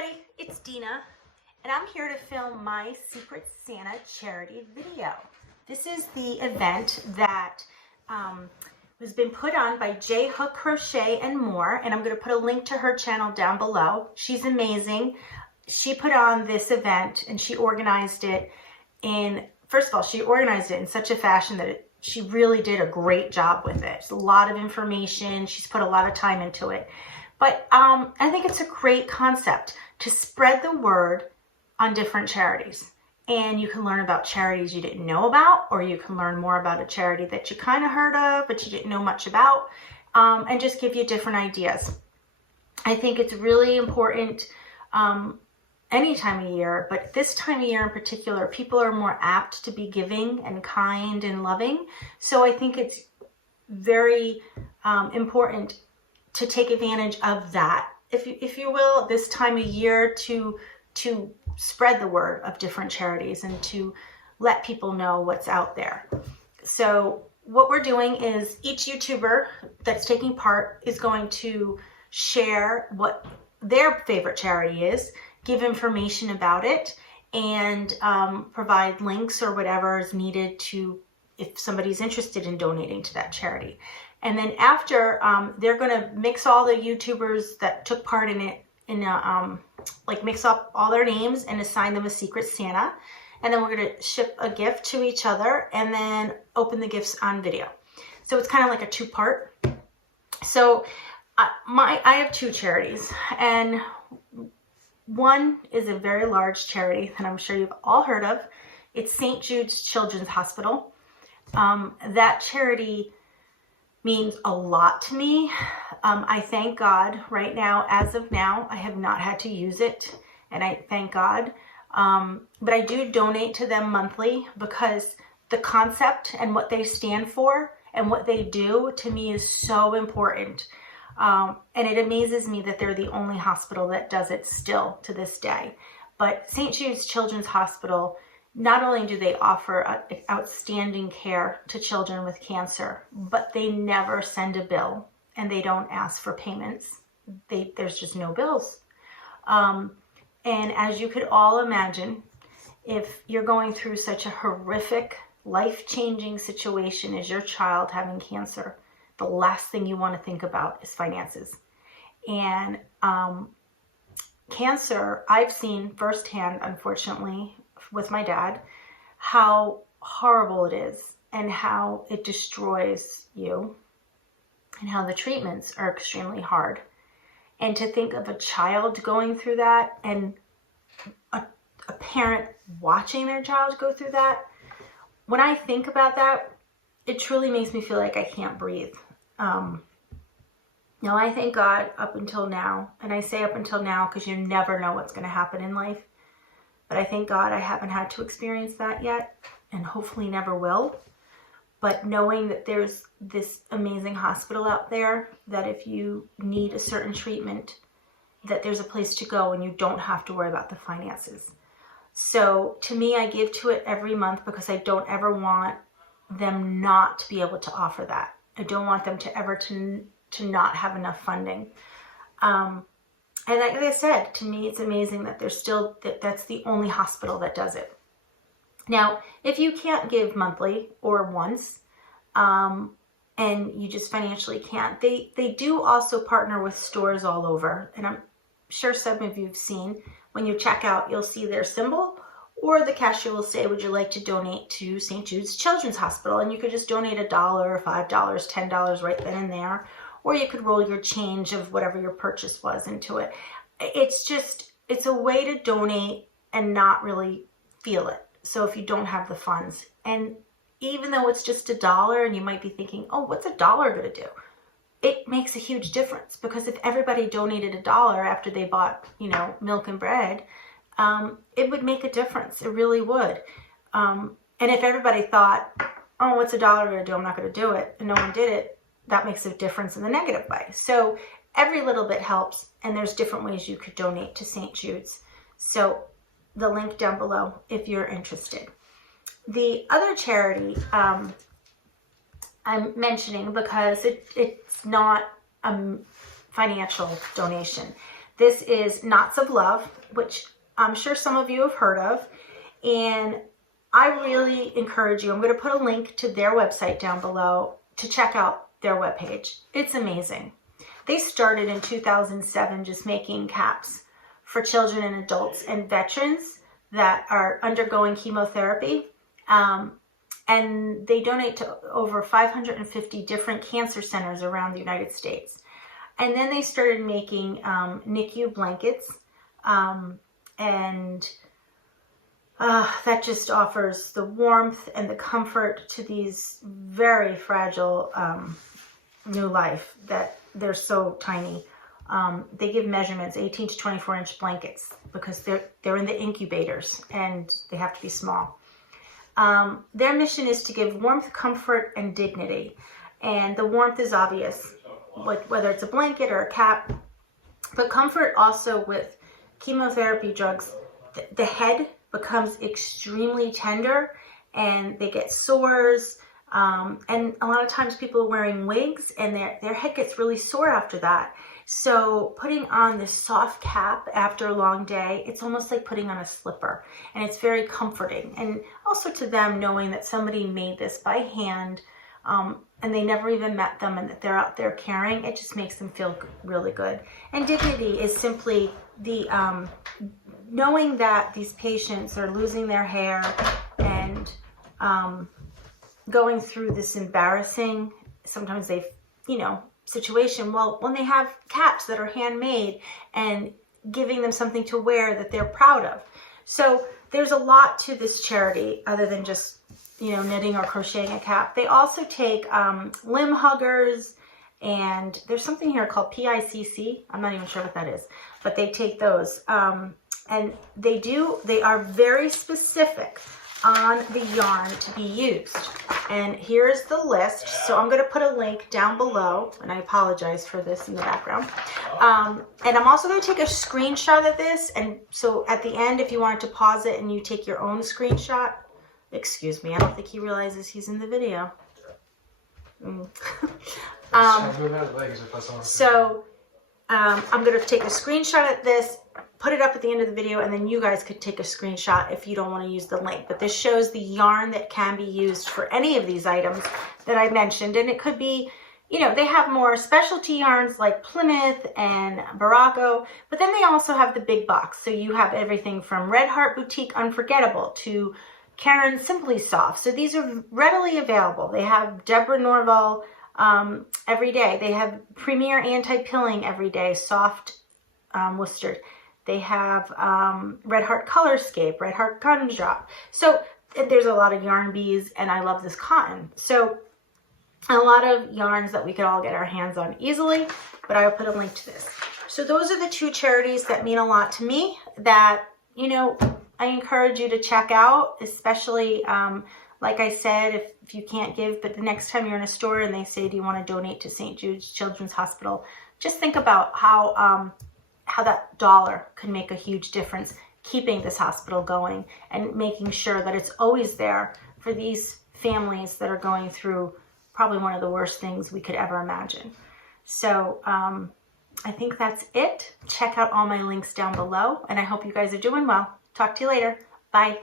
everybody, it's Dina, and I'm here to film my Secret Santa charity video. This is the event that has been put on by J Hook Crochet and More, and I'm going to put a link to her channel down below. She's amazing. She put on this event and she organized it in, first of all, she organized it in such a fashion that she really did a great job with it. It's a lot of information. She's put a lot of time into it. But I think it's a great concept to spread the word on different charities. And you can learn about charities you didn't know about, or you can learn more about a charity that you kind of heard of, but you didn't know much about, and just give you different ideas. I think it's really important any time of year, but this time of year in particular, people are more apt to be giving and kind and loving. So I think it's very important to take advantage of that, if you will, this time of year to spread the word of different charities and to let people know what's out there. So what we're doing is each YouTuber that's taking part is going to share what their favorite charity is, give information about it, and provide links or whatever is needed to, if somebody's interested in donating to that charity. And then after, they're going to mix all the YouTubers that took part in it, like mix up all their names and assign them a Secret Santa. And then we're going to ship a gift to each other and then open the gifts on video. So it's kind of like a two-part. So I have two charities, and one is a very large charity that I'm sure you've all heard of. It's St. Jude's Children's Hospital. That charity means a lot to me. I thank God right now, as of now, I have not had to use it, and I thank God. But I do donate to them monthly because the concept and what they stand for and what they do to me is so important. And it amazes me that they're the only hospital that does it still to this day. But St. Jude's Children's Hospital, not only do they offer outstanding care to children with cancer, but they never send a bill and they don't ask for payments. There's just no bills. And as you could all imagine, if you're going through such a horrific, life-changing situation as your child having cancer, the last thing you want to think about is finances. And cancer, I've seen firsthand, unfortunately, with my dad, how horrible it is and how it destroys you and how the treatments are extremely hard. And to think of a child going through that and a parent watching their child go through that, when I think about that, it truly makes me feel like I can't breathe. Now, I thank God up until now, and I say up until now because you never know what's going to happen in life. But I thank God I haven't had to experience that yet, and hopefully never will. But knowing that there's this amazing hospital out there, that if you need a certain treatment, that there's a place to go and you don't have to worry about the finances. So to me, I give to it every month because I don't ever want them not to be able to offer that. I don't want them to ever to not have enough funding. And like I said, to me, it's amazing that there's still, that's the only hospital that does it. Now, if you can't give monthly or once, and you just financially can't, they do also partner with stores all over. And I'm sure some of you have seen, when you check out, you'll see their symbol, or the cashier will say, would you like to donate to St. Jude's Children's Hospital? And you could just donate $1, $5, $10 right then and there. Or you could roll your change of whatever your purchase was into it. It's a way to donate and not really feel it. So if you don't have the funds, and even though it's just $1 and you might be thinking, oh, what's $1 going to do? It makes a huge difference, because if everybody donated $1 after they bought, milk and bread, it would make a difference. It really would. And if everybody thought, oh, what's $1 going to do? I'm not going to do it. And no one did it. That makes a difference in the negative way. So every little bit helps, and there's different ways you could donate to St. Jude's. So the link down below if you're interested. The other charity I'm mentioning because it's not a financial donation. This is Knots of Love, which I'm sure some of you have heard of. And I really encourage you, I'm going to put a link to their website down below to check out their webpage. It's amazing. They started in 2007 just making caps for children and adults and veterans that are undergoing chemotherapy. And they donate to over 550 different cancer centers around the United States. And then they started making NICU blankets, and that just offers the warmth and the comfort to these very fragile new life that they're so tiny. They give measurements 18 to 24 inch blankets because they're in the incubators and they have to be small. Their mission is to give warmth, comfort, and dignity. And the warmth is obvious, whether it's a blanket or a cap, but comfort also with chemotherapy drugs. The head becomes extremely tender and they get sores. And a lot of times people are wearing wigs and their head gets really sore after that. So putting on this soft cap after a long day, it's almost like putting on a slipper, and it's very comforting. And also to them, knowing that somebody made this by hand, and they never even met them and that they're out there caring, it just makes them feel really good. And dignity is simply the knowing that these patients are losing their hair and going through this embarrassing, sometimes they've, situation. Well, when they have caps that are handmade and giving them something to wear that they're proud of. So there's a lot to this charity other than just, knitting or crocheting a cap. They also take limb huggers, and there's something here called PICC. I'm not even sure what that is, but they take those. And they are very specific on the yarn to be used. And here's the list. So I'm going to put a link down below, and I apologize for this in the background. And I'm also going to take a screenshot of this. And so at the end, if you wanted to pause it and you take your own screenshot, excuse me, I don't think he realizes he's in the video. So I'm going to take a screenshot of this, put it up at the end of the video, and then you guys could take a screenshot if you don't want to use the link. But this shows the yarn that can be used for any of these items that I mentioned. And it could be, they have more specialty yarns like Plymouth and Baracco, but then they also have the big box. So you have everything from Red Heart Boutique Unforgettable to Karen Simply Soft. So these are readily available. They have Deborah Norval every day. They have Premier Anti-Pilling every day, soft worsted. They have Red Heart Colorscape, Red Heart Gumdrop. So there's a lot of yarn bees, and I love this cotton. So a lot of yarns that we could all get our hands on easily, but I will put a link to this. So those are the two charities that mean a lot to me that, I encourage you to check out, especially, like I said, if you can't give, but the next time you're in a store and they say, do you want to donate to St. Jude's Children's Hospital, just think about how that dollar could make a huge difference keeping this hospital going and making sure that it's always there for these families that are going through probably one of the worst things we could ever imagine. So I think that's it. Check out all my links down below, and I hope you guys are doing well. Talk to you later. Bye.